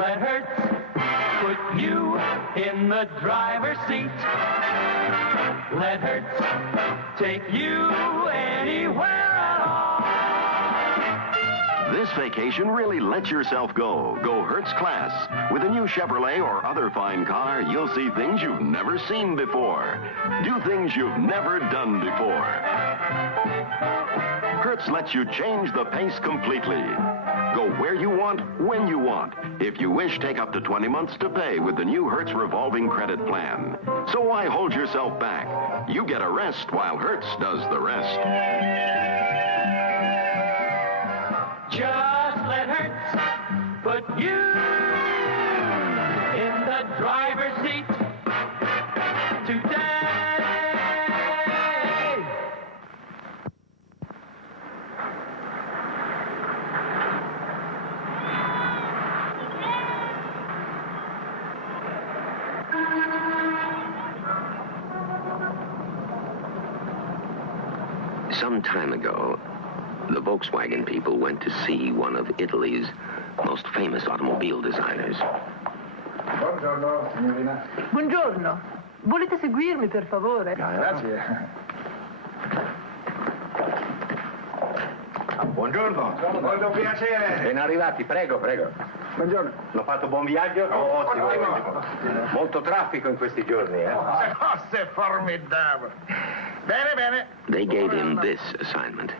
Let Hertz put you in the driver's seat. Let Hertz take you anywhere at all. This vacation, really let yourself go. Go Hertz Class. With a new Chevrolet or other fine car, you'll see things you've never seen before. Do things you've never done before. Hertz lets you change the pace completely. Go where you want, when you want. If you wish, take up to 20 months to pay with the new Hertz revolving credit plan. So why hold yourself back? You get a rest while Hertz does the rest. Just let Hertz put you in the driver's seat today. Some time ago, the Volkswagen people went to see one of Italy's most famous automobile designers. Buongiorno, signorina. Buongiorno. Volete seguirmi, per favore? Grazie. Buongiorno. Molto piacere. Ben arrivati, prego, prego. Buongiorno. L'ho fatto buon viaggio? Ottimo. Molto traffico in questi giorni, eh? Cose formidabili. Bene, bene. They gave him this assignment.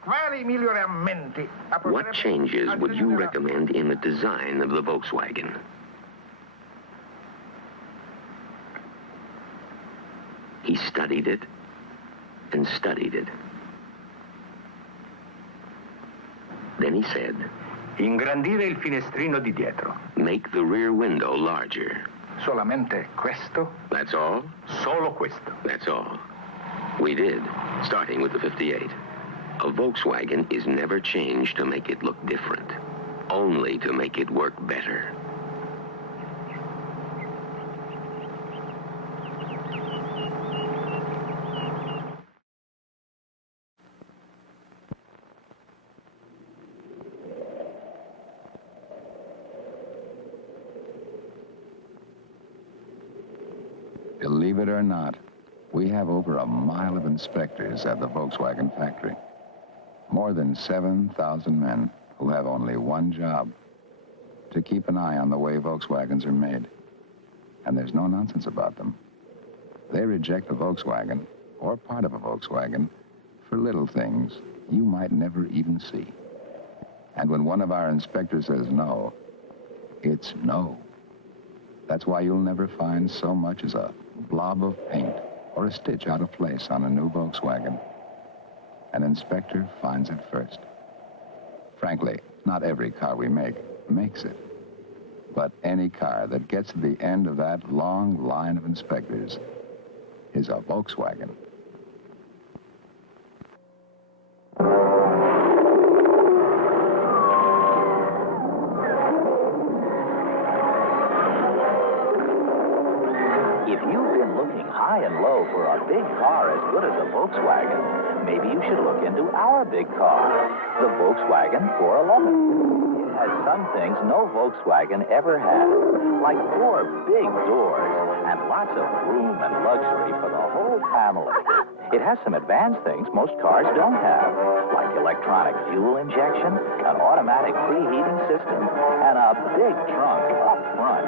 Quali miglioramenti? What changes would you recommend in the design of the Volkswagen? He studied it and studied it. Then he said, Ingrandire il finestrino di dietro. make the rear window larger. Solamente questo? That's all? Solo questo. That's all. We did, starting with the 58. A Volkswagen is never changed to make it look different, only to make it work better. Believe it or not, we have over a mile of inspectors at the Volkswagen factory. More than 7,000 men who have only one job: to keep an eye on the way Volkswagens are made. And there's no nonsense about them. They reject a Volkswagen, or part of a Volkswagen, for little things you might never even see. And when one of our inspectors says no, it's no. That's why you'll never find so much as a blob of paint or a stitch out of place on a new Volkswagen. An inspector finds it first. Frankly, not every car we make makes it. But any car that gets to the end of that long line of inspectors is a Volkswagen. If you've been looking high and low for a big car as good as a Volkswagen, maybe you should look into our big car, the Volkswagen 411. It has some things no Volkswagen ever had, like 4 big doors and lots of room and luxury for the whole family. It has some advanced things most cars don't have, like electronic fuel injection, an automatic preheating system, and a big trunk up front.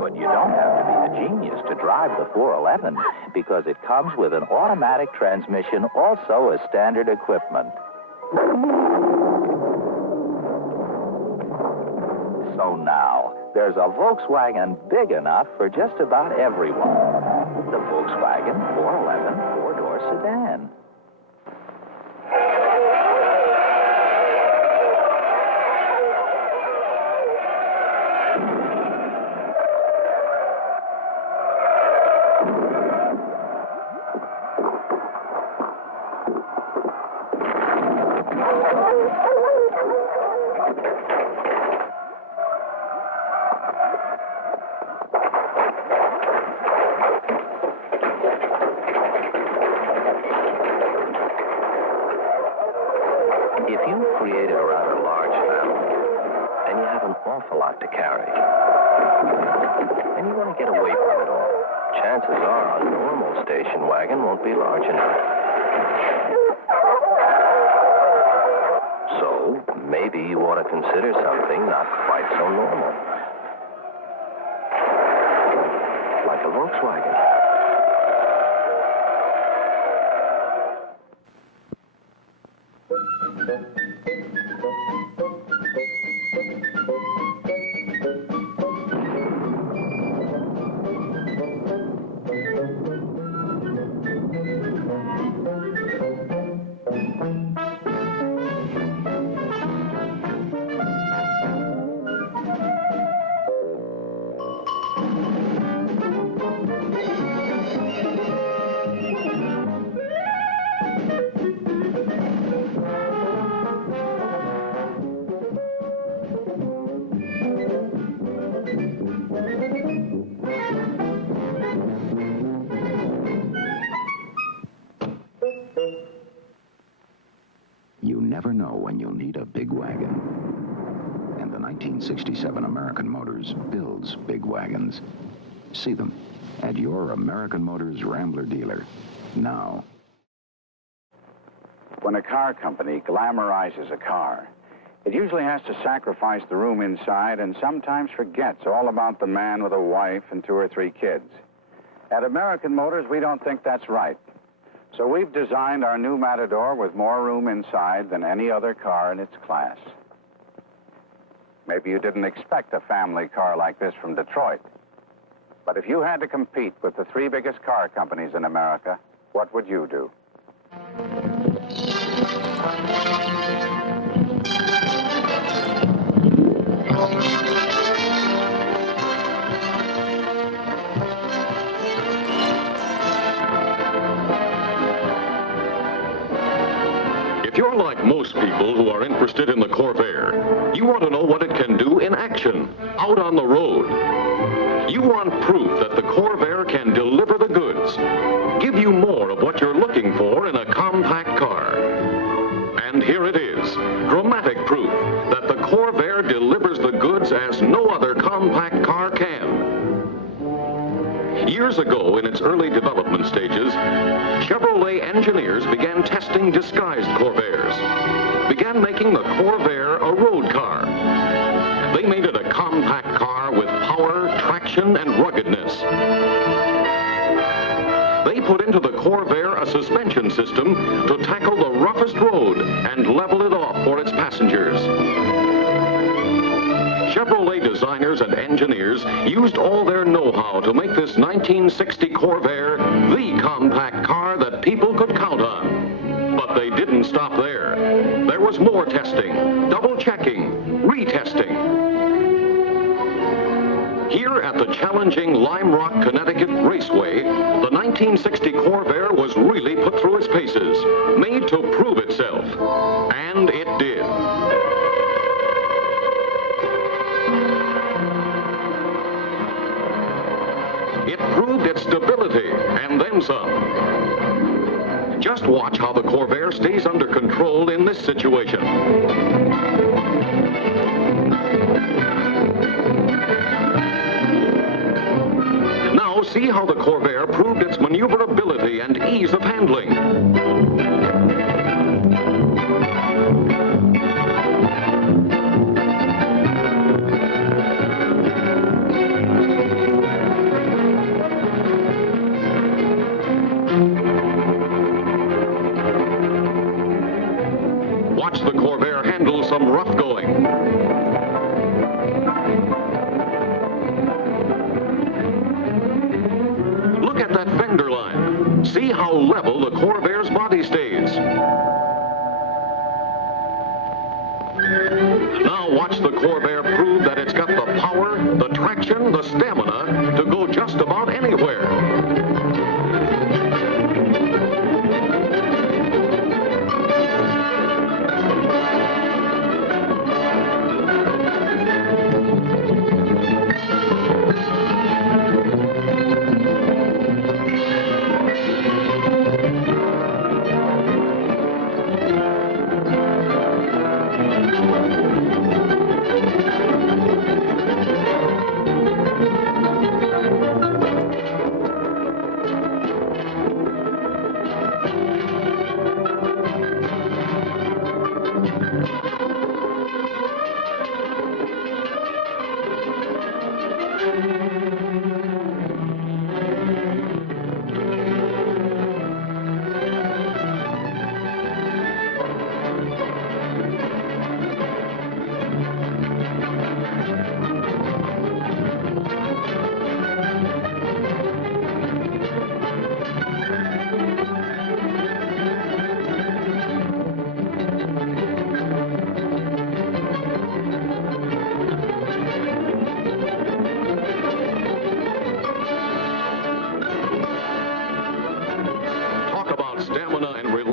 But you don't have to be a genius to drive the 411, because it comes with an automatic transmission, also as standard equipment. So now, there's a Volkswagen big enough for just about everyone. The Volkswagen 411 4-door sedan. If you've created a rather large family, and you have an awful lot to carry. And you want to get away from it all. Chances are a normal station wagon won't be large enough. So, maybe you ought to consider something not quite so normal. Like a Volkswagen. You never know when you'll need a big wagon. And the 1967 American Motors builds big wagons. See them at your American Motors Rambler dealer now. When a car company glamorizes a car, it usually has to sacrifice the room inside and sometimes forgets all about the man with a wife and 2 or 3 kids. At American Motors, we don't think that's right. So we've designed our new Matador with more room inside than any other car in its class. Maybe you didn't expect a family car like this from Detroit. But if you had to compete with the 3 biggest car companies in America, what would you do? If you're like most people who are interested in the Corvair, you want to know what it can do in action, out on the road. You want proof that the Corvair can deliver the goods, give you more of what you're looking for in a compact car. And here it is, dramatic proof that the Corvair delivers the goods as no other compact car can. Years ago, in its early development stages, Chevrolet engineers began testing disguised Corvairs, began making the Corvair a road car. They made it a compact car with power, traction, and ruggedness. They put into the Corvair a suspension system to tackle the roughest road and level it off for its passengers. Chevrolet designers and engineers used all their know-how to make this 1960 Corvair the compact car that people could count on. But they didn't stop there. There was more testing, double-checking, retesting. Here at the challenging Lime Rock, Connecticut Raceway, the 1960 Corvair was really put through its paces, made to prove itself. And it did. It proved its stability, and then some. Just watch how the Corvair stays under control in this situation. Now see how the Corvair proved its maneuverability and ease of handling. Watch the Corvair handle some rough going. Look at that fender line. See how level the Corvair's body stays. Now watch the Corvair prove that it's got the power, the traction, the stamina to go just about anywhere.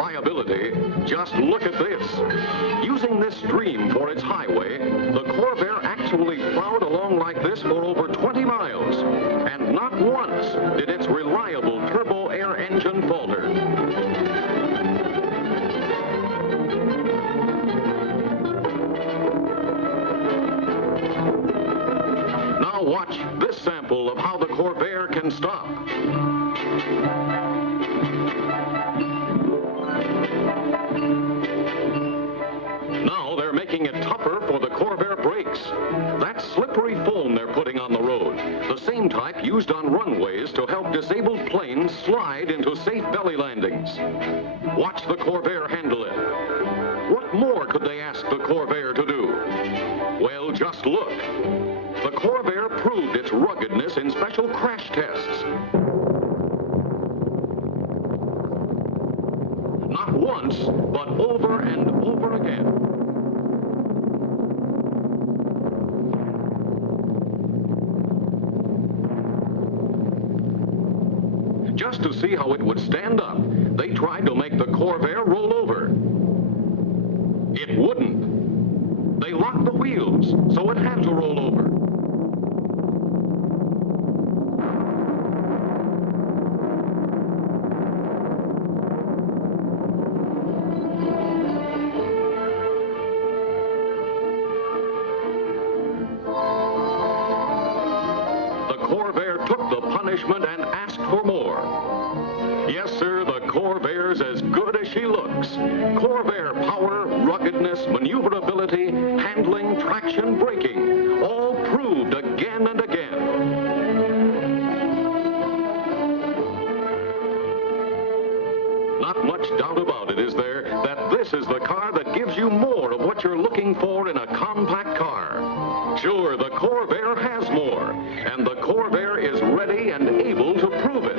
reliability, just look at this. Using this stream for its highway, the Corvair actually plowed along like this for over 20 miles. And not once did its reliable turbo air engine falter. Now watch this sample of how the Corvair can stop. Now they're making it tougher for the Corvair brakes. That's slippery foam they're putting on the road, the same type used on runways to help disabled planes slide into safe belly landings. Watch the Corvair handle it. What more could they ask the Corvair to do? Well, just look. The Corvair proved its ruggedness in special crash tests. Not once, but over and over again. Just to see how it would stand up, they tried to make the Corvair roll over. It wouldn't. They locked the wheels, so it had to roll over. Corvair took the punishment and asked for more. Yes, sir, the Corvair's as good as she looks. Corvair power, ruggedness, maneuverability, handling, traction, braking, all proved again and again. Not much doubt about it, is there, that this is the car that gives you more of what you're looking for in a compact car. Sure, the Corvair has more, and the Corvair is ready and able to prove it.